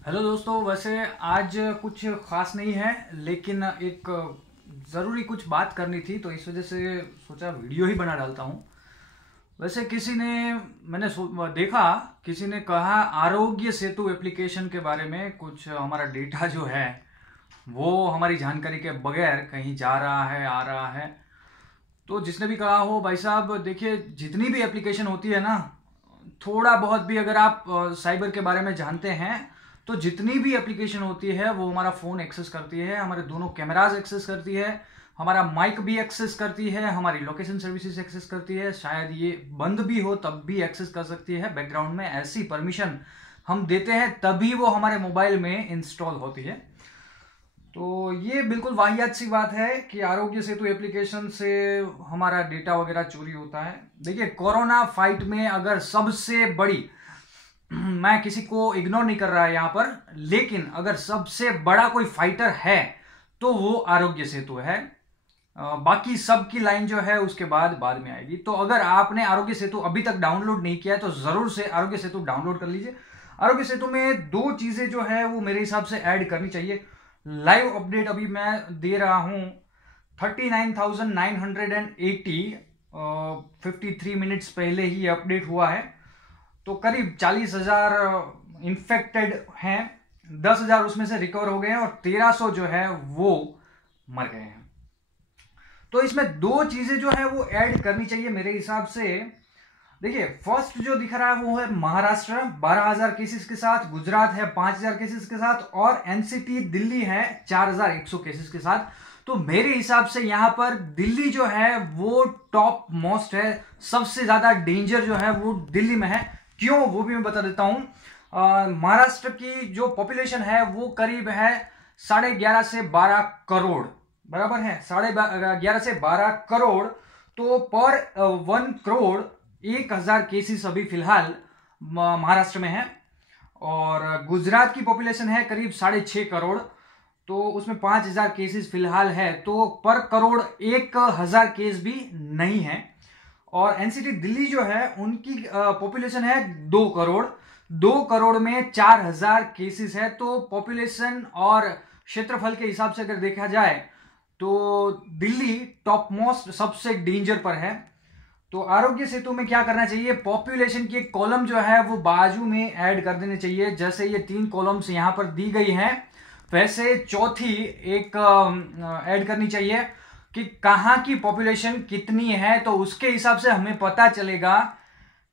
Hello दोस्तों। वैसे आज कुछ खास नहीं है, लेकिन एक ज़रूरी कुछ बात करनी थी, तो इस वजह से सोचा वीडियो ही बना डालता हूँ। वैसे देखा, किसी ने कहा आरोग्य सेतु एप्लीकेशन के बारे में, कुछ हमारा डेटा जो है वो हमारी जानकारी के बगैर कहीं जा रहा है, आ रहा है। तो जिसने भी कहा हो, भाई साहब देखिए, जितनी भी एप्लीकेशन होती है ना, थोड़ा बहुत भी अगर आप साइबर के बारे में जानते हैं, तो जितनी भी एप्लीकेशन होती है वो हमारा फ़ोन एक्सेस करती है, हमारे दोनों कैमराज एक्सेस करती है, हमारा माइक भी एक्सेस करती है, हमारी लोकेशन सर्विसेज एक्सेस करती है, शायद ये बंद भी हो तब भी एक्सेस कर सकती है बैकग्राउंड में। ऐसी परमिशन हम देते हैं तभी वो हमारे मोबाइल में इंस्टॉल होती है। तो ये बिल्कुल वाहियात सी बात है कि आरोग्य सेतु एप्लीकेशन से हमारा डेटा वगैरह चोरी होता है। देखिए, कोरोना फाइट में अगर सबसे बड़ी मैं किसी को इग्नोर नहीं कर रहा है यहां पर, लेकिन अगर सबसे बड़ा कोई फाइटर है तो वो आरोग्य सेतु है। बाकी सबकी लाइन जो है उसके बाद में आएगी। तो अगर आपने आरोग्य सेतु अभी तक डाउनलोड नहीं किया है तो जरूर से आरोग्य सेतु डाउनलोड कर लीजिए। आरोग्य सेतु में दो चीजें जो है वो मेरे हिसाब से ऐड करनी चाहिए। लाइव अपडेट अभी मैं दे रहा हूं 39,980, 53 मिनट्स पहले ही अपडेट हुआ है। तो करीब 40,000 इन्फेक्टेड हैं, 10,000 उसमें से रिकवर हो गए हैं और 1,300 जो है वो मर गए हैं। तो इसमें दो चीजें जो है वो ऐड करनी चाहिए मेरे हिसाब से। देखिए, फर्स्ट जो दिख रहा है वो है महाराष्ट्र 12,000 केसेस के साथ, गुजरात है 5,000 केसेस के साथ और एनसीटी दिल्ली है 4,100 केसेस के साथ। तो मेरे हिसाब से यहां पर दिल्ली जो है वो टॉप मोस्ट है, सबसे ज्यादा डेंजर जो है वो दिल्ली में है। क्यों, वो भी मैं बता देता हूं। महाराष्ट्र की जो पॉपुलेशन है वो करीब है 11.5 से 12 करोड़, बराबर है 11.5 से 12 करोड़। तो पर 1 करोड़ 1,000 केसेस अभी फिलहाल महाराष्ट्र में है। और गुजरात की पॉपुलेशन है करीब 6.5 करोड़, तो उसमें 5,000 केसेस फिलहाल है। तो पर करोड़ 1,000 केस भी नहीं है। और एनसीटी दिल्ली जो है उनकी पॉपुलेशन है 2 करोड़, 2 करोड़ में 4,000 केसेस है। तो पॉपुलेशन और क्षेत्रफल के हिसाब से अगर देखा जाए तो दिल्ली टॉप मोस्ट सबसे डेंजर पर है। तो आरोग्य सेतु में क्या करना चाहिए, पॉपुलेशन की एक कॉलम जो है वो बाजू में ऐड कर देनी चाहिए। जैसे ये 3 कॉलम्स यहां पर दी गई हैं, वैसे चौथी एक ऐड करनी चाहिए कि कहां की पॉपुलेशन कितनी है। तो उसके हिसाब से हमें पता चलेगा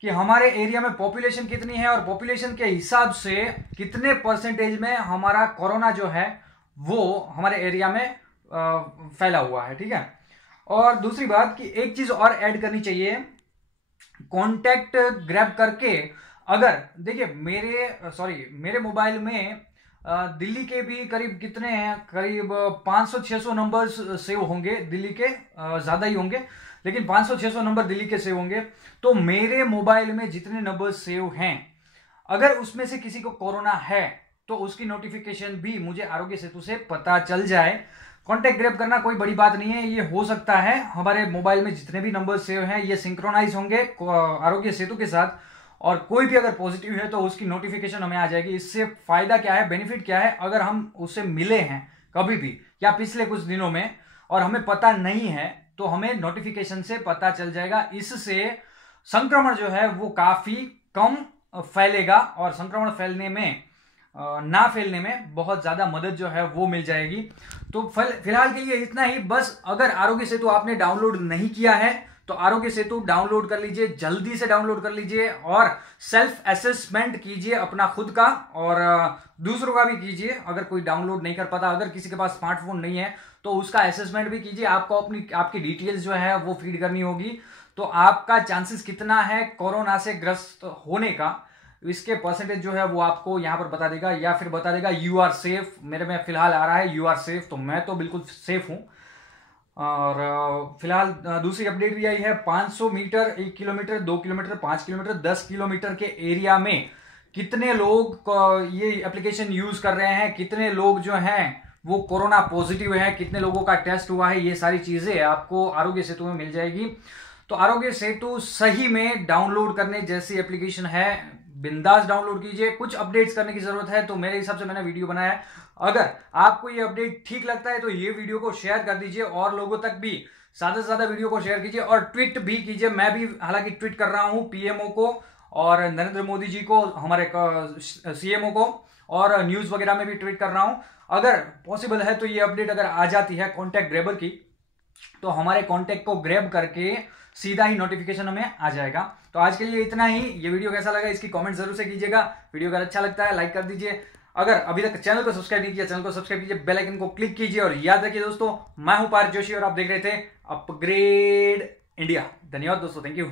कि हमारे एरिया में पॉपुलेशन कितनी है और पॉपुलेशन के हिसाब से कितने परसेंटेज में हमारा कोरोना जो है वो हमारे एरिया में फैला हुआ है। ठीक है। और दूसरी बात कि एक चीज और ऐड करनी चाहिए, कॉन्टैक्ट ग्रैब करके। अगर देखिए मेरे मोबाइल में दिल्ली के भी करीब कितने हैं, करीब 500-600 नंबर्स सेव होंगे दिल्ली के, ज्यादा ही होंगे लेकिन 500-600 नंबर दिल्ली के सेव होंगे। तो मेरे मोबाइल में जितने नंबर सेव हैं, अगर उसमें से किसी को कोरोना है तो उसकी नोटिफिकेशन भी मुझे आरोग्य सेतु से पता चल जाए। कॉन्टैक्ट ग्रैब करना कोई बड़ी बात नहीं है, ये हो सकता है। हमारे मोबाइल में जितने भी नंबर सेव हैं ये सिंक्रोनाइज होंगे आरोग्य सेतु के साथ, और कोई भी अगर पॉजिटिव है तो उसकी नोटिफिकेशन हमें आ जाएगी। इससे फायदा क्या है, बेनिफिट क्या है, अगर हम उससे मिले हैं कभी भी या पिछले कुछ दिनों में और हमें पता नहीं है तो हमें नोटिफिकेशन से पता चल जाएगा। इससे संक्रमण जो है वो काफी कम फैलेगा और संक्रमण ना फैलने में बहुत ज्यादा मदद जो है वो मिल जाएगी। तो फिलहाल के लिए इतना ही बस। अगर आरोग्य सेतु आपने डाउनलोड नहीं किया है तो आरोग्य सेतु डाउनलोड कर लीजिए, जल्दी से डाउनलोड कर लीजिए और सेल्फ असेसमेंट कीजिए अपना खुद का और दूसरों का भी कीजिए। अगर कोई डाउनलोड नहीं कर पाता, अगर किसी के पास स्मार्टफोन नहीं है तो उसका असेसमेंट भी कीजिए। आपको आपकी डिटेल्स जो है वो फीड करनी होगी। तो आपका चांसेस कितना है कोरोना से ग्रस्त होने का, इसके परसेंटेज जो है वो आपको यहां पर बता देगा, या फिर बता देगा यू आर सेफ। मेरे में फिलहाल आ रहा है यू आर सेफ, तो मैं तो बिल्कुल सेफ हूं। और फिलहाल दूसरी अपडेट भी आई है, 500 metre, 1 kilometre, 2 kilometre, 5 kilometre, 10 kilometre के एरिया में कितने लोग ये एप्लीकेशन यूज कर रहे हैं, कितने लोग जो हैं वो कोरोना पॉजिटिव है, कितने लोगों का टेस्ट हुआ है, ये सारी चीजें आपको आरोग्य सेतु में मिल जाएगी। तो आरोग्य सेतु सही में डाउनलोड करने जैसी एप्लीकेशन है, बिंदास डाउनलोड कीजिए। कुछ अपडेट्स करने की जरूरत है तो मेरे हिसाब से मैंने वीडियो बनाया है। अगर आपको ये अपडेट ठीक लगता है तो ये वीडियो को शेयर कर दीजिए और लोगों तक भी ज्यादा से ज्यादा वीडियो को शेयर कीजिए और ट्वीट भी कीजिए। मैं भी हालांकि ट्वीट कर रहा हूं पीएमओ को और नरेंद्र मोदी जी को, हमारे सीएमओ को, और न्यूज वगैरह में भी ट्वीट कर रहा हूं। अगर पॉसिबल है तो ये अपडेट अगर आ जाती है कॉन्टैक्ट ग्रैबर की, तो हमारे कॉन्टैक्ट को ग्रैब करके सीधा ही नोटिफिकेशन हमें आ जाएगा। तो आज के लिए इतना ही। ये वीडियो कैसा लगा इसकी कमेंट जरूर से कीजिएगा। वीडियो अगर अच्छा लगता है लाइक कर दीजिए। अगर अभी तक चैनल को सब्सक्राइब नहीं किया, चैनल को सब्सक्राइब कीजिए, बेल आइकन को क्लिक कीजिए। और याद रखिए दोस्तों, मैं हूं पार्थ जोशी और आप देख रहे थे अपग्रेड इंडिया। धन्यवाद दोस्तों, थैंक यू।